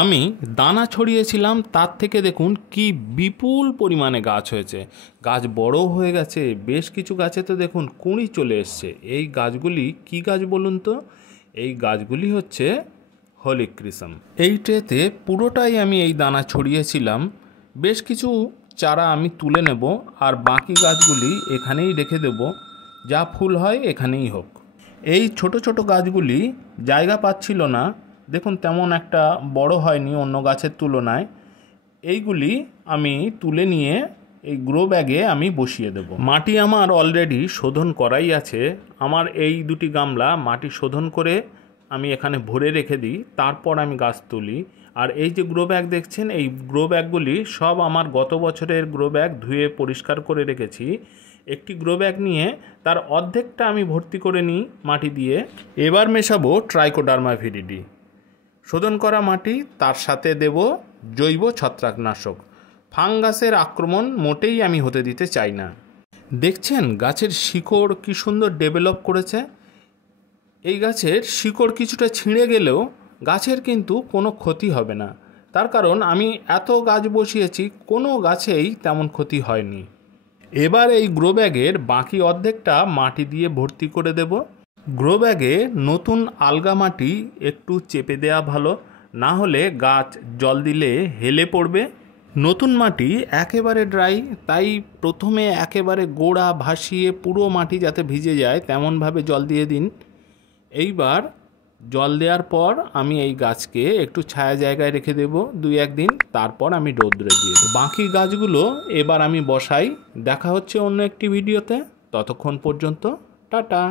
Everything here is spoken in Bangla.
আমি দানা ছড়িয়েছিলাম, তার থেকে দেখুন কি বিপুল পরিমাণে গাছ হয়েছে। গাছ বড় হয়ে গেছে, বেশ কিছু গাছে তো দেখুন কুঁড়ি চলে এসছে। এই গাছগুলি কি গাছ বলুন তো? এই গাছগুলি হচ্ছে হলিক্রিসাম। এই ট্রেতে পুরোটাই আমি এই দানা ছড়িয়েছিলাম। বেশ কিছু চারা আমি তুলে নেব, আর বাকি গাছগুলি এখানেই রেখে দেব। যা ফুল হয় এখানেই হোক। এই ছোট ছোট গাছগুলি জায়গা পাচ্ছিল না, দেখুন তেমন একটা বড় হয়নি অন্য গাছের তুলনায়। এইগুলি আমি তুলে নিয়ে এই গ্রো ব্যাগে আমি বসিয়ে দেব। মাটি আমার অলরেডি শোধন করাই আছে। আমার এই দুটি গামলা মাটি শোধন করে আমি এখানে ভরে রেখে দিই, তারপর আমি গাছ তুলি। আর এই যে গ্রো ব্যাগ দেখছেন, এই গ্রো ব্যাগগুলি সব আমার গত বছরের গ্রো ব্যাগ ধুয়ে পরিষ্কার করে রেখেছি। একটি গ্রো ব্যাগ নিয়ে তার অর্ধেকটা আমি ভর্তি করে নিই মাটি দিয়ে। এবার মেশাবো ট্রাইকোডার্মা ভিরিডি। শোধন করা মাটি, তার সাথে দেব জৈব ছত্রাকনাশক। ফাঙ্গাসের আক্রমণ মোটেই আমি হতে দিতে চাই না। দেখছেন গাছের শিকড় কি সুন্দর ডেভেলপ করেছে। এই গাছের শিকড় কিছুটা ছিঁড়ে গেলেও গাছের কিন্তু কোনো ক্ষতি হবে না, তার কারণ আমি এত গাছ বসিয়েছি, কোনো গাছেই তেমন ক্ষতি হয়নি। এবার এই গ্রো ব্যাগের বাকি অর্ধেকটা মাটি দিয়ে ভর্তি করে দেব। গ্রো ব্যাগে নতুন আলগা মাটি একটু চেপে দেওয়া ভালো, না হলে গাছ জল দিলে হেলে পড়বে। নতুন মাটি একেবারে ড্রাই, তাই প্রথমে একেবারে গোড়া ভাসিয়ে পুরো মাটি যাতে ভিজে যায় তেমনভাবে জল দিয়ে দিন। এইবার জল দেওয়ার পর আমি এই গাছকে একটু ছায়া জায়গায় রেখে দেব 2-1 দিন, তারপর আমি রৌদ্রে দিয়ে দেব। বাকি গাছগুলো এবার আমি বসাই। দেখা হচ্ছে অন্য একটি ভিডিওতে, ততক্ষণ পর্যন্ত টাটা।